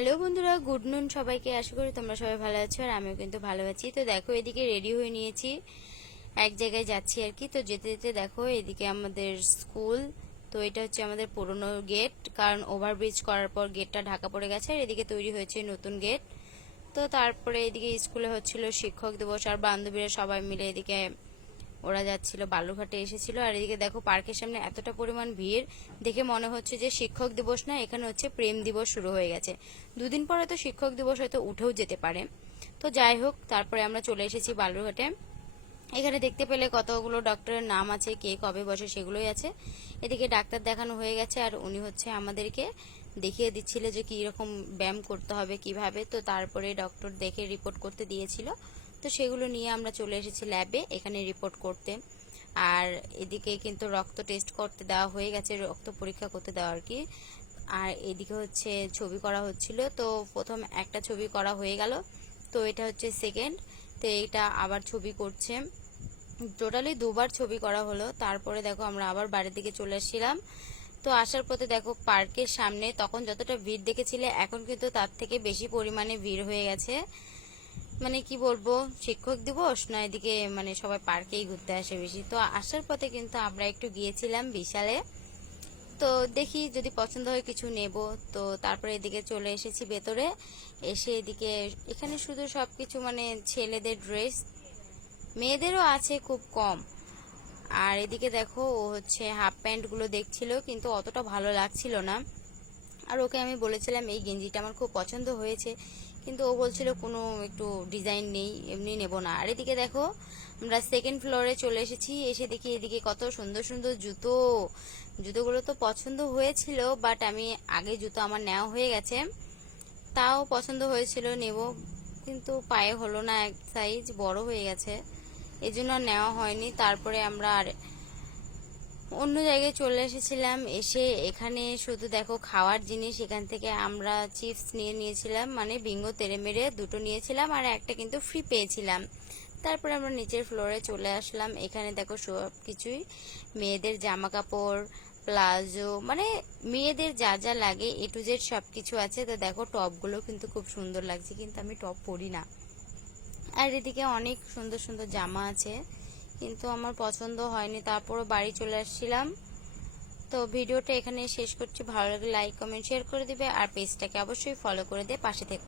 Hello বন্ধুরা, good নুন সবাইকে। আশা করি তোমরা সবাই ভালো আছো আর আমিও কিন্তু ভালো আছি। তো দেখো, এদিকে রেডি হয়ে নিয়েছি। এক জায়গায় যাচ্ছি আর কি। তো যেতে যেতে দেখো, এদিকে আমাদের স্কুল। তো এটা হচ্ছে আমাদের পুরনো গেট, কারণ ওভারব্রিজ করার পর গেটটা ঢাকা পড়ে গেছে আর এদিকে তৈরি হয়েছে নতুন গেট। তো তারপরে এদিকে স্কুলে হচ্ছিল শিক্ষক দিবস আর বান্ধবীরা সবাই মিলে এদিকে ওরা যাচ্ছিল, বালুরঘাটে এসেছিল। আর এদিকে দেখো পার্কের সামনে এতটা পরিমাণ ভিড়, দেখে মনে হচ্ছে যে শিক্ষক দিবস না, এখানে হচ্ছে প্রেম দিবস শুরু হয়ে গেছে। দুদিন পরে তো শিক্ষক দিবস হয়তো উঠেও যেতে পারে। তো যাই হোক, তারপরে আমরা চলে এসেছি বালুরঘাটে। এখানে দেখতে পেলে কতগুলো ডক্টরের নাম আছে, কে কবে বসে সেগুলোই আছে। এদিকে ডাক্তার দেখানো হয়ে গেছে আর উনি হচ্ছে আমাদেরকে দেখিয়ে দিচ্ছিল যে কি রকম ব্যায়াম করতে হবে, কীভাবে। তো তারপরে ডক্টর দেখে রিপোর্ট করতে দিয়েছিল। তো সেগুলো নিয়ে আমরা চলে এসেছি ল্যাবে এখানে রিপোর্ট করতে। আর এদিকে কিন্তু রক্ত টেস্ট করতে দেওয়া হয়ে গেছে, রক্ত পরীক্ষা করতে দেওয়া আর কি। আর এদিকে হচ্ছে ছবি করা হচ্ছিল, তো প্রথম একটা ছবি করা হয়ে গেল, তো এটা হচ্ছে সেকেন্ড তো এইটা আবার ছবি করছে। টোটালি দুবার ছবি করা হলো, তারপরে দেখো আমরা আবার বাড়ির দিকে চলে এসেছিলাম তো আসার পথে দেখো পার্কের সামনে তখন যতটা ভিড় দেখেছিলে, এখন কিন্তু তার থেকে বেশি পরিমাণে ভিড় হয়ে গেছে। মানে কি বলব, শিক্ষক দিবস না এদিকে মানে সবাই পার্কেই ঘুরতে আসে বেশি। তো আসার পথে কিন্তু আমরা একটু গিয়েছিলাম বিশালে। তো দেখি যদি পছন্দ হয় কিছু নেব। তো তারপরে এদিকে চলে এসেছি ভেতরে। এসে এদিকে এখানে শুধু সব কিছু মানে ছেলেদের ড্রেস মেয়েদেরও আছে খুব কম। আর এদিকে দেখো ও হচ্ছে হাফ প্যান্টগুলো দেখছিল, কিন্তু অতটা ভালো লাগছিল না। আর ওকে আমি বলেছিলাম, এই গেঞ্জিটা আমার খুব পছন্দ হয়েছে। কিন্তু ও বলছিল, কোনো একটু ডিজাইন নেই, এমনি নেব না। আর এদিকে দেখো, আমরা সেকেন্ড ফ্লোরে চলে এসেছি। এসে দেখি এদিকে কত সুন্দর সুন্দর জুতো। জুতোগুলো তো পছন্দ হয়েছিল বাট আমি আগে জুতো আমার নেওয়া হয়ে গেছে। তাও পছন্দ হয়েছিল, নেব। কিন্তু পায়ে হলো না এক সাইজ বড় হয়ে গেছে। এই জন্য আর নেওয়া হয়নি। তারপরে আমরা আর অন্য জায়গায় চলে এসেছিলাম, এসে এখানে শুধু দেখো খাওয়ার জিনিস, এখান থেকে আমরা চিপস নিয়ে নিয়েছিলাম মানে বিঙ্গো তেড়ে মেরে দুটো নিয়েছিলাম আর একটা কিন্তু ফ্রি পেয়েছিলাম। তারপরে আমরা নিচের ফ্লোরে চলে আসলাম, এখানে দেখো সব কিছুই মেয়েদের জামা কাপড় প্লাজো মানে মেয়েদের যা যা লাগে এ টু জেড সব কিছু আছে। তো দেখো টপগুলো কিন্তু খুব সুন্দর লাগছে, কিন্তু আমি টপ পরি না। আর এদিকে অনেক সুন্দর সুন্দর জামা আছে। কিন্তু আমার পছন্দ হয়নি, তারপরও বাড়ি চলে আসছিলাম। তো ভিডিওটা এখানে শেষ করছি। ভালো লাগলে লাইক কমেন্ট শেয়ার করে দিবে। আর পেজটাকে অবশ্যই ফলো করে দিয়ে পাশে থেকে।